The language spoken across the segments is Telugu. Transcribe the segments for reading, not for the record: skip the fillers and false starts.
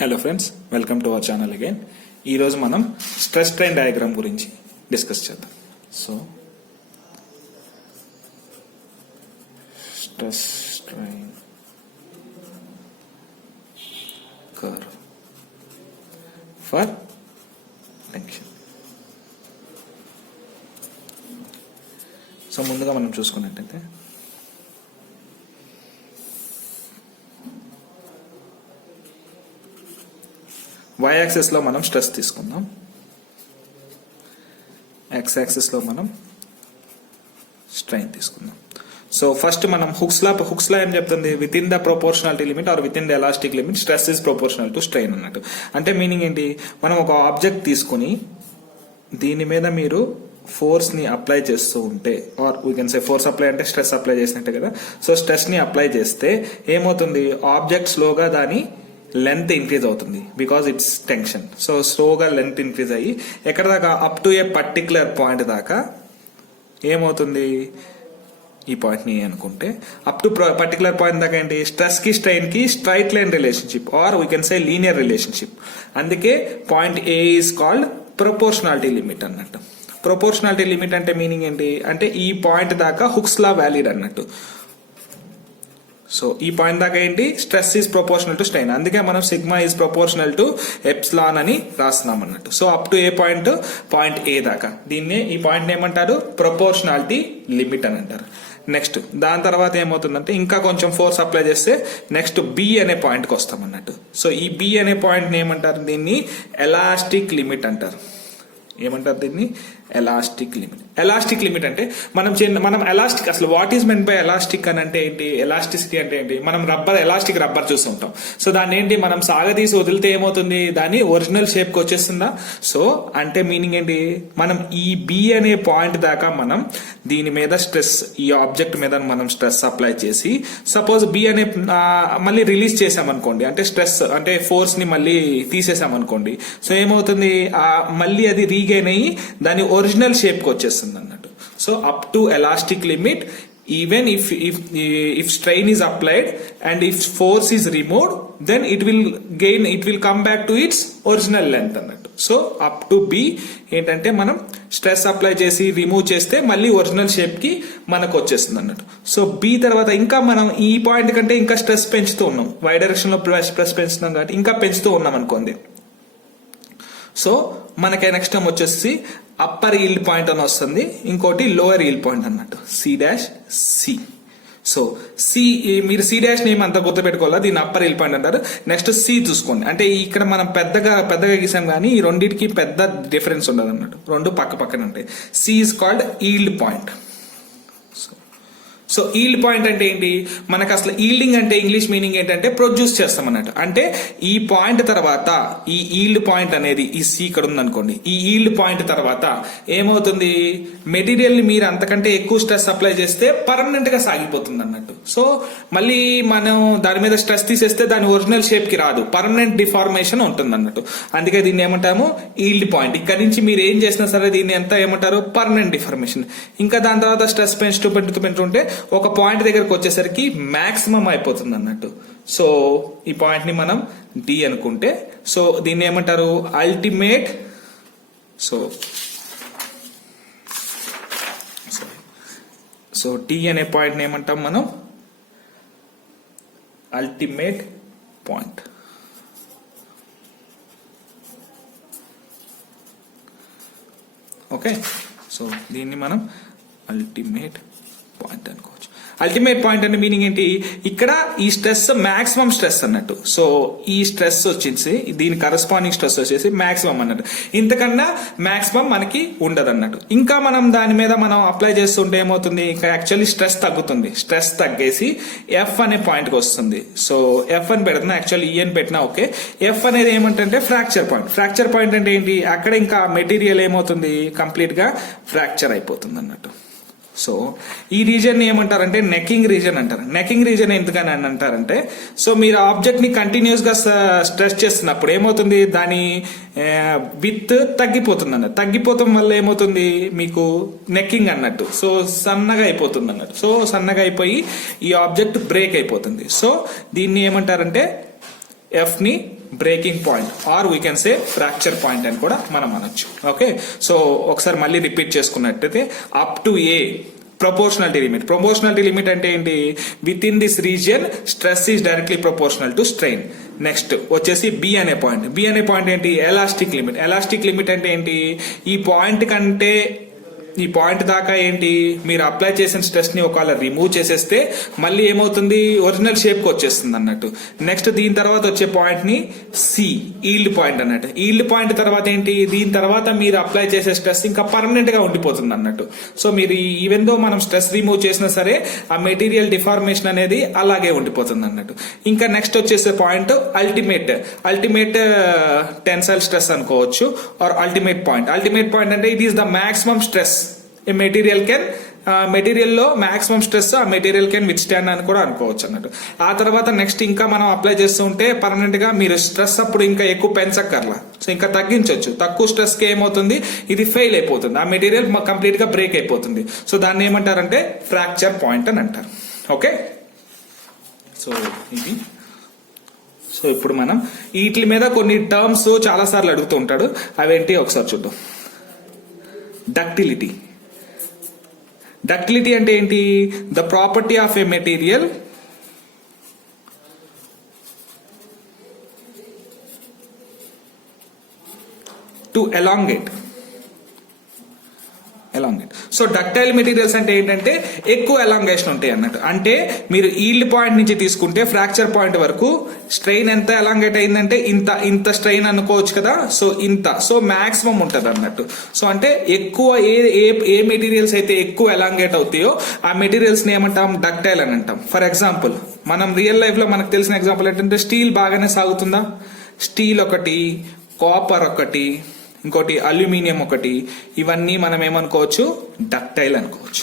Hello friends, welcome to our channel again. ఈరోజు మనం స్ట్రెస్ స్ట్రెయిన్ డయాగ్రామ్ గురించి డిస్కస్ చేద్దాం. So stress strain curve for tension. So ముందుగా మనం చూసుకున్నట్టయితే y యాక్సిస్ లో మనం స్ట్రెస్ తీసుకుందాం, x యాక్సిస్ లో మనం స్ట్రెయిన్ తీసుకుందాం. సో ఫస్ట్ మనం హుక్స్ లా ఏం చెప్తుంది, with in the proportionality limit or with in the elastic limit stress is proportional to strain అన్నట్టు. అంటే మీనింగ్ ఏంటి, మనం ఒక ఆబ్జెక్ట్ తీసుకుని దీని మీద మీరు ఫోర్స్ ని అప్లై చేస్తూ ఉంటే, or we can say force apply అంటే స్ట్రెస్ అప్లై చేసినట్టే కదా. సో స్ట్రెస్ ని అప్లై చేస్తే ఏమవుతుంది, ఆబ్జెక్ట్ స్లోగా దాని లెంత్ ఇంక్రీజ్ అవుతుంది బికాస్ ఇట్స్ టెన్షన్. సో స్లోగా లెంత్ ఇంక్రీజ్ అయ్యి ఎక్కడ దాకా, up to A particular point దాకా ఏమవుతుంది, ఈ పాయింట్ ని అనుకుంటే అప్ టు పర్టికులర్ పాయింట్ దాకా ఏంటి, స్ట్రెస్ కి స్ట్రెయిన్ కి straight line relationship or we can say linear relationship. అందుకే point A is called proportionality limit అన్నట్టు. ప్రొపోర్షనాలిటీ లిమిట్ అంటే మీనింగ్ ఏంటి అంటే ఈ పాయింట్ దాకా హుక్స్ లా వ్యాలిడ్ అన్నట్టు. సో ఈ పాయింట్ దాకా ఏంటి, stress is proportional to strain. అందుకే మనం sigma is proportional to epsilon అని రాస్తున్నాం అన్నట్టు. So up to A point, point A దాకా దీన్ని, ఈ పాయింట్ ఏమంటారు, ప్రొపోర్షనాలిటీ లిమిట్ అని అంటారు. నెక్స్ట్ దాని తర్వాత ఏమవుతుందంటే ఇంకా కొంచెం ఫోర్స్ అప్లై చేస్తే నెక్స్ట్ బి అనే పాయింట్ కి వస్తాం అన్నట్టు. సో ఈ బి అనే పాయింట్ ఏమంటారు, దీన్ని ఎలాస్టిక్ లిమిట్ అంటారు. ఏమంటారు దీన్ని, ఎలాస్టిక్ లిమిట్. ఎలాస్టిక్ లిమిట్ అంటే మనం ఎలాస్టిక్, అసలు what is meant by elastic అని అంటే ఏంటి, ఎలాస్టిసిటీ అంటే ఏంటి, మనం ఎలాస్టిక్ రబ్బర్ చూస్తుంటాం. సో దాన్ని ఏంటి, మనం సాగదీసి వదిలితే ఏమవుతుంది, దాని ఒరిజినల్ షేప్ కి వచ్చేస్తుందా. సో అంటే మీనింగ్ ఏంటి, మనం ఈ బి అనే పాయింట్ దాకా మనం దీని మీద స్ట్రెస్, ఈ ఆబ్జెక్ట్ మీద మనం స్ట్రెస్ అప్లై చేసి సపోజ్ బి అనే మళ్ళీ రిలీజ్ చేసామనుకోండి, అంటే స్ట్రెస్ అంటే ఫోర్స్ ని మళ్ళీ తీసేసామనుకోండి. సో ఏమవుతుంది, మళ్ళీ అది రీగైన్ అయ్యి దాని ఒరిజినల్ షేప్ కి వచ్చేస్తుంది అన్నట్టు. So up to elastic limit, even if strain is applied and if force is removed, then it will come back to its original length అన్నట్టు. సో అప్ టు బి ఏంటంటే మనం స్ట్రెస్ అప్లై చేసి రిమూవ్ చేస్తే మళ్ళీ ఒరిజినల్ షేప్ కి మనకు వచ్చేస్తుంది అన్నట్టు. సో బి తర్వాత ఇంకా మనం ఈ పాయింట్ కంటే ఇంకా స్ట్రెస్ పెంచుతూ ఉన్నాం, వై డైరెక్షన్ లో స్ట్రెస్ పెంచుతున్నాం కాబట్టి ఇంకా పెంచుతూ ఉన్నాం అనుకోండి. సో మనకి నెక్స్ట్ టైం వచ్చేసి అప్పర్ ఈల్డ్ పాయింట్ అని వస్తుంది, ఇంకోటి లోవర్ ఈల్డ్ పాయింట్ అన్నట్టు, C dash C. So C, మీరు సి డాష్ నేమ్ అంతా గుర్తుపెట్టుకోవాలా, దీన్ని అప్పర్ ఈల్డ్ పాయింట్ అంటారు. నెక్స్ట్ సి చూసుకోండి, అంటే ఇక్కడ మనం పెద్దగా గీసాం కానీ ఈ రెండింటికి పెద్ద డిఫరెన్స్ ఉండదు అన్నట్టు, రెండు పక్క పక్కన ఉంటాయి. C is called yield point. So yield point అంటే ఏంటి, మనకు అసలు ఈల్డింగ్ అంటే ఇంగ్లీష్ మీనింగ్ ఏంటంటే ప్రొడ్యూస్ చేస్తాం అన్నట్టు. అంటే ఈ పాయింట్ తర్వాత ఈ ఈల్డ్ పాయింట్ అనేది, ఈ సి ఇక్కడ ఉందనుకోండి, ఈ ఈల్డ్ పాయింట్ తర్వాత ఏమవుతుంది, మెటీరియల్ ని మీరు అంతకంటే ఎక్కువ స్ట్రెస్ అప్లై చేస్తే పర్మనెంట్ గా సాగిపోతుంది అన్నట్టు. సో మళ్ళీ మనం దాని మీద స్ట్రెస్ తీసేస్తే దాని ఒరిజినల్ షేప్ కి రాదు, పర్మనెంట్ డిఫార్మేషన్ ఉంటుంది అన్నట్టు. అందుకే దీన్ని ఏమంటాము, ఈల్డ్ పాయింట్. ఇక్కడ నుంచి మీరు ఏం చేసినా సరే దీన్ని ఎంత ఏమంటారు, పర్మనెంట్ డిఫార్మేషన్. ఇంకా దాని తర్వాత స్ట్రెస్ పెంచుతుంటే ఒక పాయింట్ దగ్గరకు వచ్చేసరికి మాక్సిమం అయిపోతుంది అన్నట్టు. సో ఈ పాయింట్ ని మనం డి అనుకుంటే, సో దీన్ని ఏమంటారు, అల్టిమేట్. సో డి అనే పాయింట్ ని ఏమంటాం మనం, అల్టిమేట్ పాయింట్. ఓకే, సో దీన్ని మనం అల్టిమేట్ పాయింట్ అనుకోవచ్చు. అల్టిమేట్ పాయింట్ అంటే మీనింగ్ ఏంటి, ఇక్కడ ఈ స్ట్రెస్ మాక్సిమం స్ట్రెస్ అన్నట్టు. సో ఈ స్ట్రెస్ వచ్చేసి దీని కరస్పాండింగ్ స్ట్రెస్ వచ్చేసి మాక్సిమం అన్నట్టు, ఇంతకన్నా మాక్సిమం మనకి ఉండదు అన్నట్టు. ఇంకా మనం దాని మీద మనం అప్లై చేస్తుంటే ఏమవుతుంది, ఇంకా యాక్చువల్లీ స్ట్రెస్ తగ్గుతుంది. స్ట్రెస్ తగ్గేసి ఎఫ్ అనే పాయింట్ కి వస్తుంది. సో ఎఫ్ అని పెడుతున్నా, యాక్చువల్లీ ఈ అని పెట్టినా ఓకే. ఎఫ్ అనేది ఏమంటే ఫ్రాక్చర్ పాయింట్. ఫ్రాక్చర్ పాయింట్ అంటే ఏంటి, అక్కడ ఇంకా మెటీరియల్ ఏమవుతుంది, కంప్లీట్ గా ఫ్రాక్చర్ అయిపోతుంది అన్నట్టు. సో ఈ రీజన్ ని ఏమంటారంటే నెకింగ్ రీజన్ అంటారు. నెకింగ్ రీజన్ ఎందుకని అని అంటారంటే, సో మీరు ఆబ్జెక్ట్ ని కంటిన్యూస్ గా స్ట్రెస్ చేస్తున్నప్పుడు ఏమవుతుంది, దాని విత్ తగ్గిపోతుంది అన్నట్టు. తగ్గిపోవడం వల్ల ఏమవుతుంది, మీకు నెక్కింగ్ అన్నట్టు. సో సన్నగా అయిపోతుంది అన్నట్టు. సో సన్నగా అయిపోయి ఈ ఆబ్జెక్ట్ బ్రేక్ అయిపోతుంది. సో దీన్ని ఏమంటారంటే ఎఫ్ ని breaking point or we can say fracture point అని కూడా మనం అనొచ్చు. ఓకే, సో ఒకసారి మళ్ళీ రిపీట్ చేసుకున్నట్టయితే up to A proportionality limit. Proportionality limit అంటే ఏంటి? With in this region stress is directly proportional to strain. Next వచ్చేసి బి అనే పాయింట్. బి అనే పాయింట్ ఏంటి? Elastic limit. ఎలాస్టిక్ లిమిట్ అంటే ఏంటి? ఈ పాయింట్ కంటే ఈ పాయింట్ దాకా ఏంటి, మీరు అప్లై చేసిన స్ట్రెస్ ని ఒకవేళ రిమూవ్ చేసేస్తే మళ్ళీ ఏమవుతుంది, ఒరిజినల్ షేప్ కి వచ్చేస్తుంది అన్నట్టు. నెక్స్ట్ దీని తర్వాత వచ్చే పాయింట్ ని సి, ఈల్డ్ పాయింట్ అన్నట్టు. ఈల్డ్ పాయింట్ తర్వాత ఏంటి, దీని తర్వాత మీరు అప్లై చేసే స్ట్రెస్ ఇంకా పర్మనెంట్ గా ఉండిపోతుంది అన్నట్టు. సో మీరు ఈవెన్ దో మనం స్ట్రెస్ రిమూవ్ చేసినా సరే ఆ మెటీరియల్ డిఫార్మేషన్ అనేది అలాగే ఉండిపోతుంది అన్నట్టు. ఇంకా నెక్స్ట్ వచ్చేసే point ultimate. Ultimate tensile stress అనుకోవచ్చు or ultimate point. Ultimate point అంటే it is the maximum stress a material can, material లో మాక్సిమం స్ట్రెస్ ఆ మెటీరియల్ కెన్ విత్ స్టాండ్ అని కూడా అనుకోవచ్చు అన్నట్టు. ఆ తర్వాత నెక్స్ట్ ఇంకా మనం అప్లై చేస్తూ ఉంటే పర్మనెంట్ గా మీరు స్ట్రెస్ అప్పుడు ఇంకా ఎక్కువ పెంచక్కర్లా, సో ఇంకా తగ్గించవచ్చు. తక్కువ స్ట్రెస్ కి ఏమవుతుంది, ఇది ఫెయిల్ అయిపోతుంది, ఆ మెటీరియల్ కంప్లీట్ గా బ్రేక్ అయిపోతుంది. సో దాన్ని ఏమంటారంటే ఫ్రాక్చర్ పాయింట్ అని అంటారు. ఓకే, సో ఇది. సో ఇప్పుడు మనం వీటి మీద కొన్ని టర్మ్స్ చాలా సార్లు అడుగుతూ ఉంటాడు, అవేంటి ఒకసారి చూద్దాం. డక్టిలిటీ. డక్టిలిటీ అంటే ఏంటి? The property of A material to elongate. So ductile materials అంటే ఏంటంటే ఎక్కువ ఎలాంగేషన్ ఉంటాయి అన్నట్టు. అంటే మీరు ఈల్డ్ పాయింట్ నుంచి తీసుకుంటే ఫ్రాక్చర్ పాయింట్ వరకు స్ట్రెయిన్ ఎంత ఎలాంగేట్ అయిందంటే ఇంత స్ట్రెయిన్ అనుకోవచ్చు కదా. సో ఇంత, సో మాక్సిమం ఉంటది అన్నట్టు. సో అంటే ఎక్కువ ఏ మెటీరియల్స్ అయితే ఎక్కువ ఎలాంగేట్ అవుతాయో ఆ మెటీరియల్స్ ని ఏమంటాం, డక్టైల్ అని అంటాం. ఫర్ ఎగ్జాంపుల్ మనం రియల్ లైఫ్ లో మనకు తెలిసిన ఎగ్జాంపుల్ ఏంటంటే స్టీల్ బాగానే సాగుతుందా? స్టీల్ ఒకటి, కాపర్ ఒకటి, ఇంకోటి అల్యూమినియం ఒకటి, ఇవన్నీ మనం ఏమనుకోవచ్చు, డక్టైల్ అనుకోవచ్చు.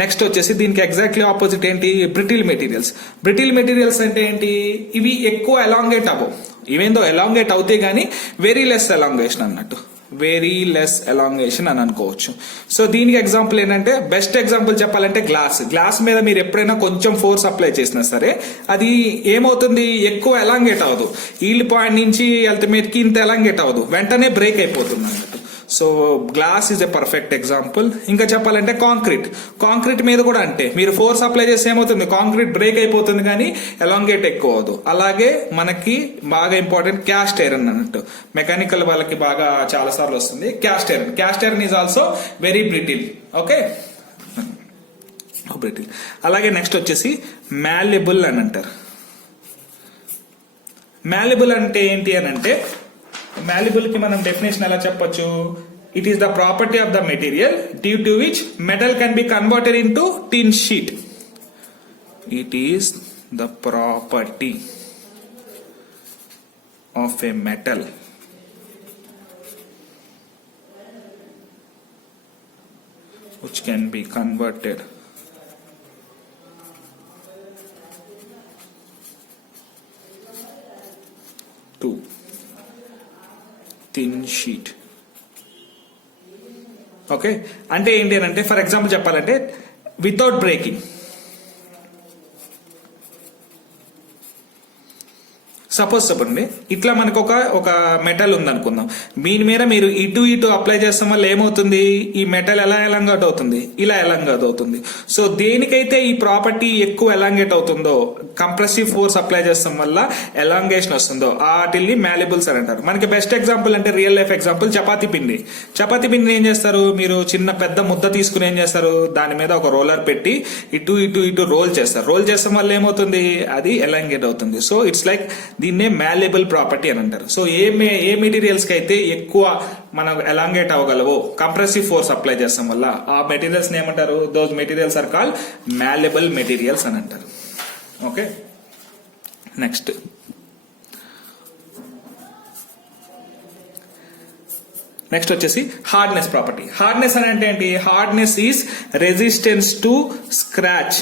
నెక్స్ట్ వచ్చేసి దీనికి ఎగ్జాక్ట్లీ ఆపోజిట్ ఏంటి, బ్రిటిల్ మెటీరియల్స్. బ్రిటిల్ మెటీరియల్స్ అంటే ఏంటి, ఇవి ఎక్కువ ఎలాంగేట్ అవ్వవు, ఈవెన్ దో ఎలాంగేట్ అవుతాయి కానీ వెరీ లెస్ ఎలాంగేషన్ అన్నట్టు, వెరీ లెస్ ఎలాంగేషన్ అని అనుకోవచ్చు. సో దీనికి ఎగ్జాంపుల్ ఏంటంటే, బెస్ట్ ఎగ్జాంపుల్ చెప్పాలంటే గ్లాస్ మీద మీరు ఎప్పుడైనా కొంచెం ఫోర్స్ అప్లై చేసినా సరే అది ఏమవుతుంది, ఎక్కువ ఎలాంగేట్ అవ్వదు. ఈల్డ్ పాయింట్ నుంచి అల్టిమేట్ కి ఇంత ఎలాంగేట్ అవ్వదు, వెంటనే బ్రేక్ అయిపోతుంది అన్నట్టు. So glass is a perfect example. ఇంకా చెప్పాలంటే కాంక్రీట్ మీద కూడా అంటే మీరు ఫోర్స్ అప్లై చేస్తే ఏమవుతుంది, కాంక్రీట్ బ్రేక్ అయిపోతుంది కానీ ఎలాంగేట్ ఎక్కువ అవదు. అలాగే మనకి బాగా ఇంపార్టెంట్ క్యాస్ట్ ఐరన్ అన్నట్టు, మెకానికల్ వాళ్ళకి బాగా చాలా సార్లు వస్తుంది cast iron. Cast iron is also very brittle. Okay, brittle. అలాగే నెక్స్ట్ వచ్చేసి మ్యాలెబుల్ అని అంటారు. మ్యాలెబుల్ అంటే ఏంటి అని అంటే, మ్యాలెబుల్ కి మనం డెఫినేషన్ ఎలా చెప్పొచ్చు, it is the property of the material due to which metal can be converted in to thin sheet. It is the property of a metal which can be converted to thin sheet. Okay, అంటే ఏంటి అని అంటే, ఫర్ ఎగ్జాంపుల్ చెప్పాలంటే వితౌట్ బ్రేకింగ్, సపోజ్ చెప్పండి ఇట్లా మనకు ఒక మెటల్ ఉంది అనుకుందాం, దీని మీద మీరు ఇటు అప్లై చేస్తాం వల్ల ఏమవుతుంది, ఈ మెటల్ ఎలా ఎలాంగేట్ అవుతుంది, ఇలా ఎలాంగేట్ అవుతుంది. సో దేనికైతే ఈ ప్రాపర్టీ ఎక్కువ ఎలాంగేట్ అవుతుందో, కంప్రెసివ్ ఫోర్స్ అప్లై చేస్తాం వల్ల ఎలాంగేషన్ వస్తుందో వాటిల్ని మ్యాలెబుల్స్ అని అంటారు. మనకి బెస్ట్ ఎగ్జాంపుల్ అంటే రియల్ లైఫ్ ఎగ్జాంపుల్ చపాతీ పిండిని ఏం చేస్తారు, మీరు చిన్న పెద్ద ముద్ద తీసుకుని ఏం చేస్తారు, దాని మీద ఒక రోలర్ పెట్టి ఇటు రోల్ చేస్తారు. రోల్ చేస్తాం వల్ల ఏమవుతుంది, అది ఎలాంగేట్ అవుతుంది. సో ఇట్స్ లైక్ దీన్నే మ్యాలెబుల్ ప్రాపర్టీ అని అంటారు. సో ఏ మెటీరియల్స్ కి అయితే ఎక్కువ మనం ఎలాంగేట్ అవ్వగలవో కంప్రెసివ్ ఫోర్స్ అప్లై చేస్తాం వల్ల ఆ మెటీరియల్స్ ని ఏమంటారు, those materials are called malleable materials అని అంటారు. ఓకే, నెక్స్ట్ వచ్చేసి హార్డ్నెస్ ప్రాపర్టీ. హార్డ్నెస్ అని అంటే ఏంటి, hardness is resistance to scratch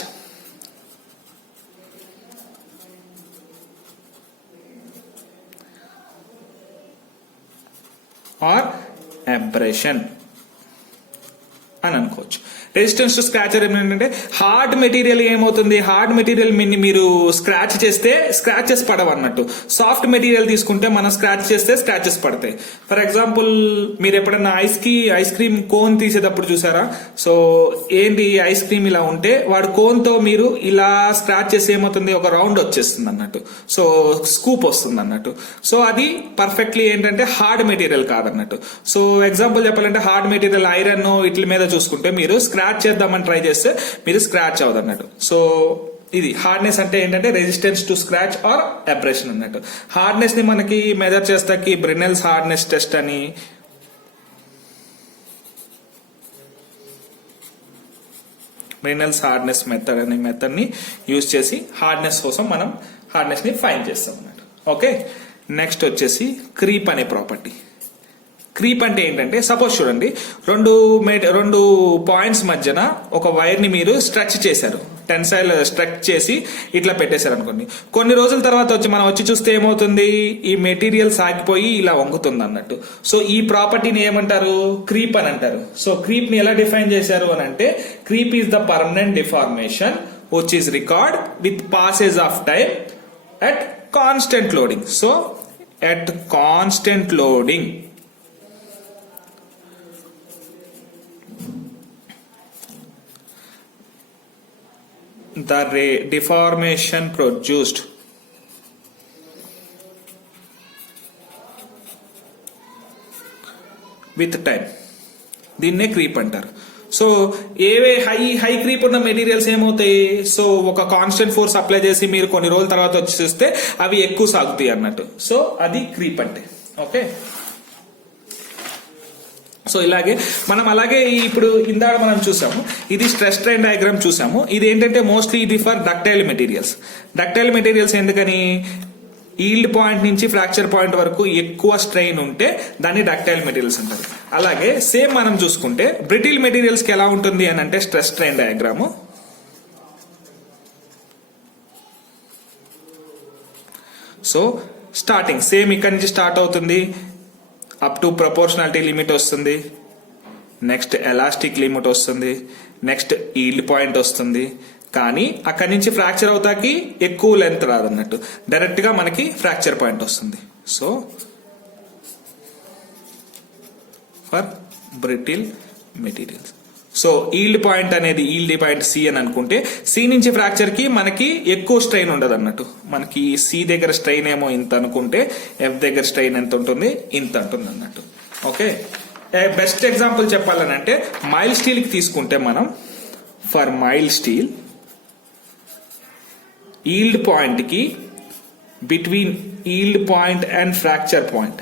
or abrasion అని అనుకోవచ్చు. రెసిస్టెన్స్ టు స్క్రాచ్ ఏంటంటే హార్డ్ మెటీరియల్ ఏమవుతుంది, హార్డ్ మెటీరియల్ మీరు స్క్రాచ్ చేస్తే స్క్రాచెస్ పడవు అన్నట్టు. సాఫ్ట్ మెటీరియల్ తీసుకుంటే మనం స్క్రాచ్ చేస్తే స్క్రాచెస్ పడతాయి. ఫర్ ఎగ్జాంపుల్ మీరు ఎప్పుడైనా ఐస్ క్రీమ్ కోన్ తీసేటప్పుడు చూసారా, సో ఏంటి ఐస్ క్రీమ్ ఇలా ఉంటే వాడు కోన్ తో మీరు ఇలా స్క్రాచ్ చేసి ఏమవుతుంది, ఒక రౌండ్ వచ్చేస్తుంది అన్నట్టు, సో స్కూప్ వస్తుంది అన్నట్టు. సో అది పర్ఫెక్ట్లీ ఏంటంటే హార్డ్ మెటీరియల్ కాదన్నట్టు. సో ఎగ్జాంపుల్ చెప్పాలంటే హార్డ్ మెటీరియల్ ఐరన్ వీటి మీద చూసుకుంటే మీరు స్క్రాచ్ చేద్దామని ట్రై చేస్తే మీరు స్క్రాచ్ అవ్వదు అన్నట్టు. సో ఇది హార్డ్నెస్ అంటే ఏంటంటే resistance to scratch or abrasion అన్నట్టు. హార్డ్నెస్ ని మనకి మెజర్ చేస్తాకి బ్రినెల్స్ హార్డ్నెస్ టెస్ట్ అని, బ్రినెల్స్ హార్డ్నెస్ మెథడ్ అనే మెథడ్ ని యూజ్ చేసి హార్డ్నెస్ కోసం మనం హార్డ్నెస్ ని ఫైండ్ చేస్తాం అన్నట్టు. ఓకే, నెక్స్ట్ వచ్చేసి క్రీప్ అనే ప్రాపర్టీ. క్రీప్ అంటే ఏంటంటే సపోజ్ చూడండి, రెండు పాయింట్స్ మధ్యన ఒక వైర్ ని మీరు స్ట్రెచ్ చేశారు, టెన్సైల్ స్ట్రెచ్ చేసి ఇట్లా పెట్టేశారు అనుకోండి. కొన్ని రోజుల తర్వాత మనం వచ్చి చూస్తే ఏమవుతుంది, ఈ మెటీరియల్ సాగిపోయి ఇలా వంగుతుంది అన్నట్టు. సో ఈ ప్రాపర్టీని ఏమంటారు, క్రీప్ అని అంటారు. సో క్రీప్ ని ఎలా డిఫైన్ చేశారు అని అంటే, creep is the permanent deformation which is record with passage of time at constant loading. So at constant loading the deformation produced with time, దీన్నే క్రీప్ అంటారు. సో ఏవే హై క్రీప్ ఉన్న మెటీరియల్స్ ఏమవుతాయి, సో ఒక కాన్స్టెంట్ ఫోర్స్ అప్లై చేసి మీరు కొన్ని రోజుల తర్వాత వచ్చి చూస్తే అవి ఎక్కువ సాగుతాయి అన్నట్టు. సో అది క్రీప్ అంటే. ఓకే, సో ఇలాగే మనం అలాగే ఇప్పుడు ఇందాక మనం చూసాము, ఇది స్ట్రెస్ స్ట్రెయిన్ డయాగ్రామ్ చూసాము. ఇది ఏంటంటే మోస్ట్లీ ఇది for ductile materials. Ductile materials ఎందుకని, ఈల్డ్ పాయింట్ నుంచి ఫ్రాక్చర్ పాయింట్ వరకు ఎక్కువ స్ట్రెయిన్ ఉంటే దాన్ని డక్టైల్ మెటీరియల్స్ అంటారు. అలాగే సేమ్ మనం చూసుకుంటే బ్రిటిల్ మెటీరియల్స్ కి ఎలా ఉంటుంది అని అంటే stress strain diagram. So starting same ఇక్కడ నుంచి స్టార్ట్ అవుతుంది, అప్ టు ప్రపోర్షనాలిటీ లిమిట్ వస్తుంది, నెక్స్ట్ ఎలాస్టిక్ లిమిట్ వస్తుంది, నెక్స్ట్ ఈల్డ్ పాయింట్ వస్తుంది. కానీ అక్కడి నుంచి ఫ్రాక్చర్ అవుతాకి ఎక్కువ లెంత్ రాదు అన్నట్టు, డైరెక్ట్ గా మనకి ఫ్రాక్చర్ పాయింట్ వస్తుంది. So for brittle materials, so yield point అనేది ఈల్డ్ పాయింట్ సి అని అనుకుంటే, సి నుంచి ఫ్రాక్చర్ కి మనకి ఎక్కువ స్ట్రెయిన్ ఉండదు అన్నట్టు. మనకి సి దగ్గర స్ట్రెయిన్ ఏమో ఇంత అనుకుంటే ఎఫ్ దగ్గర స్ట్రెయిన్ ఎంత ఉంటుంది, ఇంత ఉంటుంది అన్నట్టు. ఓకే, బెస్ట్ ఎగ్జాంపుల్ చెప్పాలని అంటే మైల్ స్టీల్ కి తీసుకుంటే మనం, for mild steel yield point కి between yield point and fracture point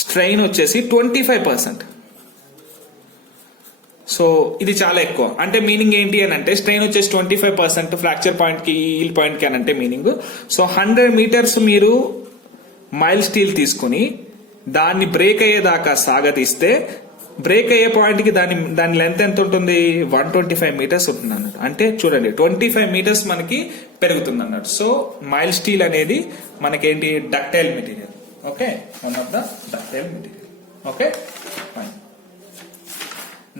strain వచ్చేసి 25%. సో ఇది చాలా ఎక్కువ. అంటే మీనింగ్ ఏంటి అని అంటే, స్ట్రెయిన్ వచ్చేసి 25% ఫ్రాక్చర్ పాయింట్ కి ఈల్డ్ పాయింట్ కి అని అంటే మీనింగ్, సో 100 meters మీరు మైల్ స్టీల్ తీసుకుని దాన్ని బ్రేక్ అయ్యేదాకా సాగతీస్తే, బ్రేక్ అయ్యే పాయింట్ కి దాని లెంత్ ఎంత ఉంటుంది, 125 meters ఉంటుంది అన్నట్టు. అంటే చూడండి 25 meters మనకి పెరుగుతుంది అన్నట్టు. సో మైల్ స్టీల్ అనేది మనకేంటి, ductile material. Okay, one of the ductile material. Okay, fine.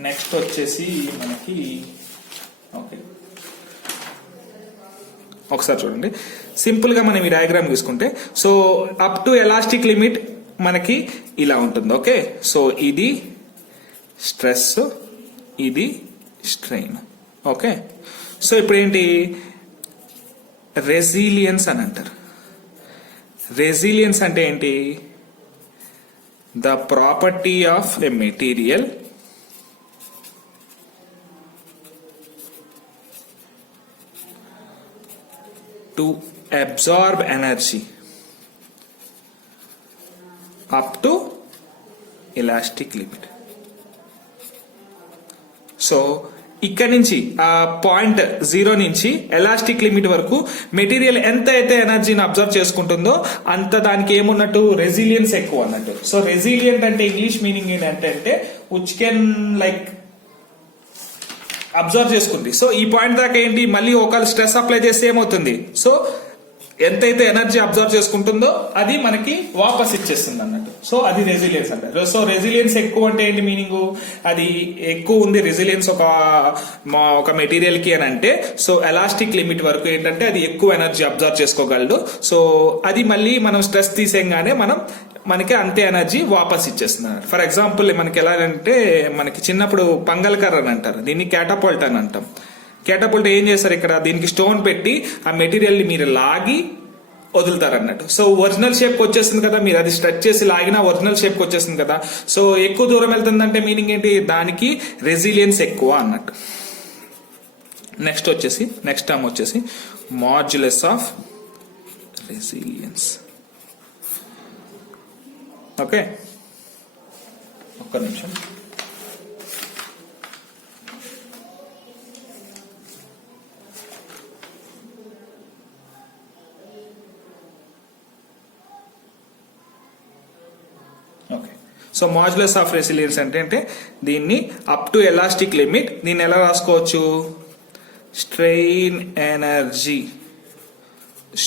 Next వచ్చేసి మనకి, ఓకే ఒకసారి చూడండి, సింపుల్ గా మనం ఈ డయాగ్రామ్ తీసుకుంటే, so up to elastic limit మనకి ఇలా ఉంటుంది. ఓకే, సో ఇది స్ట్రెస్, ఇది స్ట్రెయిన్. ఓకే, సో ఇప్పుడు ఏంటి, రెసిలియన్స్ అని అంటారు. రెసిలియన్స్ అంటే ఏంటి, the property of a material to absorb energy up to elastic limit. So ఇక్కడ నుంచి ఆ పాయింట్ 0 నుంచి ఎలాస్టిక్ లిమిట్ వరకు మెటీరియల్ ఎంత అయితే ఎనర్జీని అబ్జర్వ్ చేసుకుంటుందో అంత దానికి ఏమున్నట్టు, రెసిలియన్స్ ఎక్కువ అన్నట్టు. సో రెసిలియంట్ అంటే ఇంగ్లీష్ మీనింగ్ ఏంటంటే విచ్ కెన్ లైక్ అబ్జర్వ్ చేసుకుంది. సో ఈ పాయింట్ దాకా ఏంటి, మళ్ళీ ఒక స్ట్రెస్ అప్లై చేస్తే ఏమవుతుంది, సో ఎంతైతే ఎనర్జీ అబ్జర్వ్ చేసుకుంటుందో అది మనకి వాపస్ ఇచ్చేస్తుంది అన్నట్టు. సో అది రెసిలియన్స్ అంటారు. సో రెసిలియన్స్ ఎక్కువ అంటే ఏంటి మీనింగ్, అది ఎక్కువ ఉంది రెసిలియన్స్ ఒక మెటీరియల్ కి అని అంటే, సో ఎలాస్టిక్ లిమిట్ వరకు ఏంటంటే అది ఎక్కువ ఎనర్జీ అబ్జర్వ్ చేసుకోగలదు. సో అది మళ్ళీ మనం స్ట్రెస్ తీసేయగానే మనకి అంతే ఎనర్జీ వాపస్ ఇచ్చేస్తున్నారు. ఫర్ ఎగ్జాంపుల్ మనకి ఎలా అంటే, మనకి చిన్నప్పుడు పంగల్ కర్ర అని అంటారు, దీన్ని క్యాటపల్ట్ అని అంటాం. క్యాటపల్ట్ ఏం చేస్తారు, ఇక్కడ దీనికి స్టోన్ పెట్టి ఆ మెటీరియల్ ని మీరు లాగి వదులుతారు అన్నట్టు. సో ఒరిజినల్ షేప్ వచ్చేస్తుంది కదా, మీరు అది స్ట్రెచ్ చేసి లాగినా ఒరిజినల్ షేప్ వచ్చేస్తుంది కదా. సో ఎక్కువ దూరం వెళ్తుందంటే మీనింగ్ ఏంటి, దానికి రెసిలియన్స్ ఎక్కువ అన్నట్టు. నెక్స్ట్ టర్మ్ వచ్చేసి మాడ్యులస్ ఆఫ్ రెసిలియన్స్. ఓకే, ఒక్క నిమిషం. Okay, so modulus of resilience అంటే దీన్ని అప్ టు ఎలాస్టిక్ లిమిట్, దీన్ని ఎలా రాసుకోవచ్చు, strain energy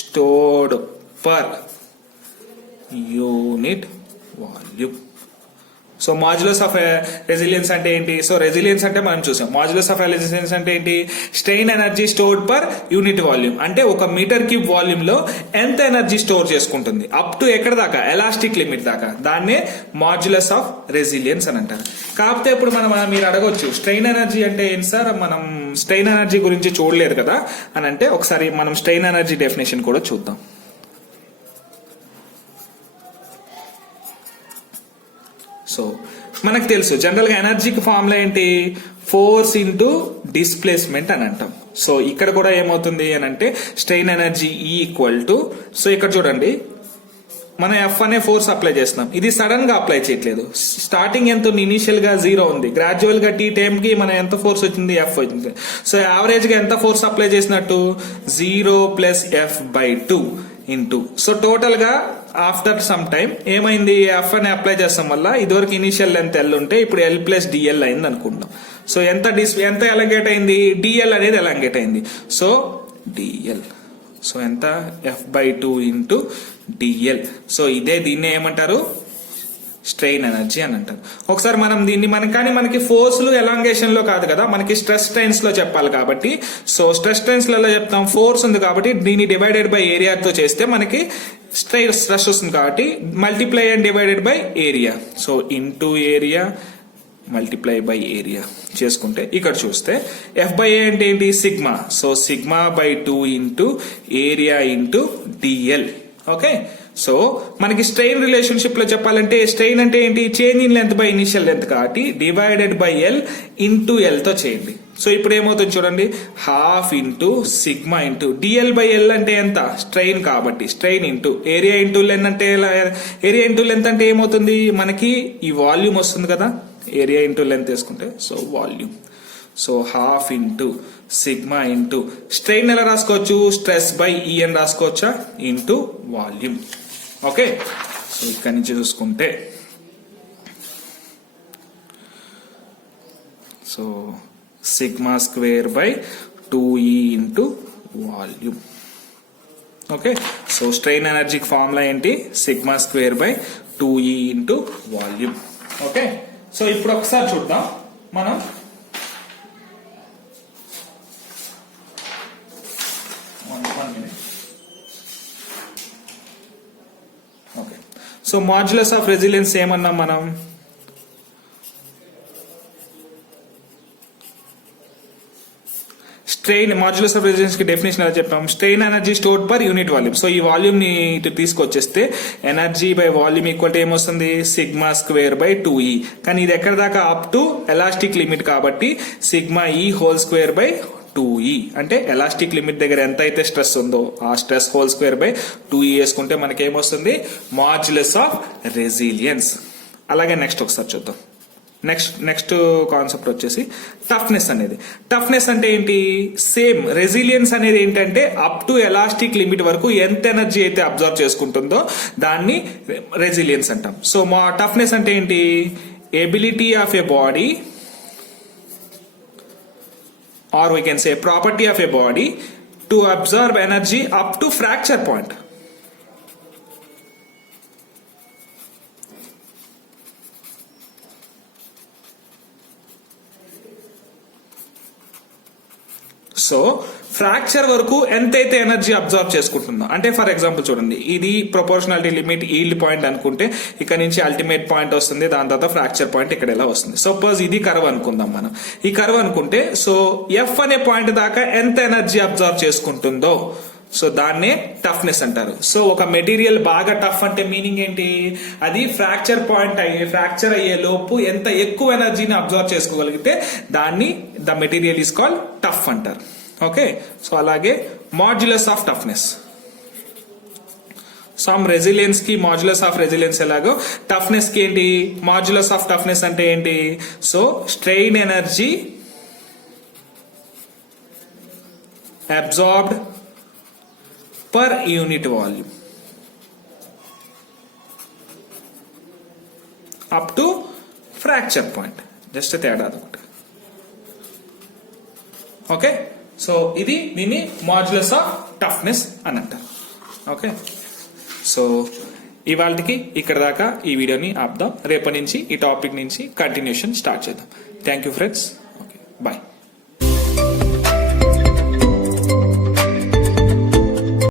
stored per unit volume. So modulus of resilience అంటే ఏంటి, సో రెసిలియన్స్ అంటే మనం చూసాం. మాడ్యులస్ ఆఫ్ రెసిలియన్స్ అంటే ఏంటి, strain energy stored per unit volume, అంటే ఒక మీటర్ క్యూబ్ వాల్యూమ్ లో ఎంత ఎనర్జీ స్టోర్ చేసుకుంటుంది అప్ టు ఎక్కడ దాకా, ఎలాస్టిక్ లిమిట్ దాకా, దాన్నే మాడ్యులస్ ఆఫ్ రెసిలియన్స్ అని అంటారు. కాకపోతే ఇప్పుడు మీరు అడగొచ్చు, స్ట్రెయిన్ ఎనర్జీ అంటే ఏంటి సార్, మనం స్ట్రెయిన్ ఎనర్జీ గురించి చూడలేదు కదా అని అంటే, ఒకసారి మనం స్ట్రెయిన్ ఎనర్జీ డెఫినేషన్ కూడా చూద్దాం. సో మనకు తెలుసు జనరల్ గా ఎనర్జీకి ఫార్ములా ఏంటి, ఫోర్స్ ఇంటూ డిస్ప్లేస్మెంట్ అని అంటాం. సో ఇక్కడ కూడా ఏమవుతుంది అని అంటే, strain energy equal to, so ఇక్కడ చూడండి మనం ఎఫ్ అనే ఫోర్స్ అప్లై చేస్తున్నాం, ఇది సడన్ గా అప్లై చేయట్లేదు. స్టార్టింగ్ ఎంత ఉంది, ఇనిషియల్ గా 0 ఉంది, గ్రాడ్యువల్ గా టీ టైం కి మనం ఎంత ఫోర్స్ వచ్చింది, ఎఫ్ వచ్చింది. సో యావరేజ్ గా ఎంత ఫోర్స్ అప్లై చేసినట్టు, 0 + f/2 ఇంటూ, సో టోటల్ గా ఆఫ్టర్ సమ్ టైం ఏమైంది, ఎఫ్ అని అప్లై చేస్తాం వల్ల ఇదివరకు ఇనిషియల్ లెంత్ ఎల్ ఉంటే ఇప్పుడు L + dl అయింది అనుకుంటాం. సో ఎంత ఎలాంగేట్ అయింది, dl అనేది ఎలాంగేట్ అయింది. సో dl, సో ఎంత, f/2 ఇంటూ dl. సో దీన్నే ఏమంటారు, స్ట్రెయిన్ ఎనర్జీ అని అంటారు. ఒకసారి మనం దీన్ని కానీ మనకి ఫోర్స్లు ఎలాంగేషన్ లో కాదు కదా, మనకి స్ట్రెస్ స్ట్రెయిన్స్ లో చెప్పాలి కాబట్టి, సో స్ట్రెస్ స్ట్రెయిన్స్ లలో చెప్తాం, ఫోర్స్ ఉంది కాబట్టి దీన్ని డివైడెడ్ బై ఏరియాతో చేస్తే మనకి స్ట్రెస్ వస్తుంది కాబట్టి multiply and divided by area. So into area multiply by area చేసుకుంటే ఇక్కడ చూస్తే f/a అంటే ఏంటి, సిగ్మా. సో సిగ్మా/2 into area into dl. Okay, so మనకి స్ట్రెయిన్ రిలేషన్షిప్ లో చెప్పాలంటే, స్ట్రెయిన్ అంటే ఏంటి, change in length by initial length కాబట్టి divided by L into L తో చేయండి. సో ఇప్పుడు ఏమవుతుంది చూడండి, ½ ఇంటూ సిగ్మా ఇంటూ dl/L అంటే ఎంత, స్ట్రెయిన్ కాబట్టి strain into area into length అంటే, ఏరియా ఇంటూ లెంత్ అంటే ఏమవుతుంది, మనకి ఈ వాల్యూమ్ వస్తుంది కదా, ఏరియా ఇంటూ లెంత్ వేసుకుంటే so volume. So ½ into sigma into strain ఎలా రాసుకోవచ్చు, స్ట్రెస్ బై E అని రాసుకోవచ్చా, ఇంటూ వాల్యూమ్. ఓకే, సో ఇక్కడి నుంచి చూసుకుంటే, so sigma square by 2E into volume. Okay, so strain ఎనర్జీకి ఫార్ములా ఏంటి, sigma square by 2E into volume. Okay, so ఇప్పుడు ఒకసారి చూద్దాం మనం. Okay, so modulus of resilience ఏమన్నాం మనం, స్ట్రెయిన్, మాడ్యులస్ ఆఫ్ రెసిలియన్స్ కి డెఫినేషన్ ఎలా చెప్పాం, strain energy stored per unit volume. So ఈ వాల్యూమ్ ని ఇటు తీసుకొచ్చేస్తే energy by volume equal to ఏమొస్తుంది, సిగ్మా స్క్వేర్ బై 2E. కానీ ఇది ఎక్కడ దాకా, అప్ టు ఎలాస్టిక్ లిమిట్ కాబట్టి sigma E whole square by 2E. అంటే ఎలాస్టిక్ లిమిట్ దగ్గర ఎంత అయితే స్ట్రెస్ ఉందో ఆ stress whole square by 2E వేసుకుంటే మనకి ఏమొస్తుంది, మాడ్యులస్ ఆఫ్ రెసిలియన్స్. అలాగే నెక్స్ట్ ఒకసారి చూద్దాం. నెక్స్ట్ కాన్సెప్ట్ వచ్చేసి టఫ్నెస్ అనేది. టఫ్నెస్ అంటే ఏంటి, సేమ్ రెసిలియన్స్ అనేది ఏంటంటే అప్ టు ఎలాస్టిక్ లిమిట్ వరకు ఎంత ఎనర్జీ అయితే అబ్జర్వ్ చేసుకుంటుందో దాన్ని రెసిలియన్స్ అంటాం. సో మా టఫ్నెస్ అంటే ఏంటి, ability of a body, or we can say property of a body to observe energy up to fracture point. So fracture వరకు ఎంతైతే ఎనర్జీ అబ్జర్వ్ చేసుకుంటుందో, అంటే ఫర్ ఎగ్జాంపుల్ చూడండి, ఇది ప్రొపోర్షనాలిటీ లిమిట్ ఈల్డ్ పాయింట్ అనుకుంటే ఇక్కడ నుంచి అల్టిమేట్ పాయింట్ వస్తుంది, దాని తర్వాత ఫ్రాక్చర్ పాయింట్ ఇక్కడ ఎలా వస్తుంది. సపోజ్ ఇది కర్వ్ అనుకుందాం మనం. ఈ కర్వ్ అనుకుంటే సో ఎఫ్ అనే పాయింట్ దాకా ఎంత ఎనర్జీ అబ్జర్వ్ చేసుకుంటుందో సో దాన్నే టఫ్నెస్ అంటారు. సో ఒక మెటీరియల్ బాగా టఫ్ అంటే మీనింగ్ ఏంటి, అది ఫ్రాక్చర్ అయ్యే లోపు ఎంత ఎక్కువ ఎనర్జీని అబ్జర్వ్ చేసుకోగలిగితే దాన్ని the material is called tough అంటారు. ఓకే, సో అలాగే modulus of toughness, some resilience కి మాడ్యులస్ ఆఫ్ రెసిలియన్స్ ఎలాగో టఫ్నెస్ కి ఏంటి మాడ్యులస్ ఆఫ్ టఫ్నెస్ అంటే ఏంటి, so strain energy absorbed per unit volume up to fracture point. Just తేడా అదొకటి. ఓకే, సో ఇది దీన్ని మాడ్యులస్ ఆఫ్ టఫ్నెస్ అని అంటారు. ఓకే, సో ఇవాళకి ఇక్కడ దాకా ఈ వీడియోని ఆపుదాం. రేపటి నుంచి ఈ టాపిక్ నుంచి కంటిన్యూషన్ స్టార్ట్ చేద్దాం. Thank you friends. Okay, bye.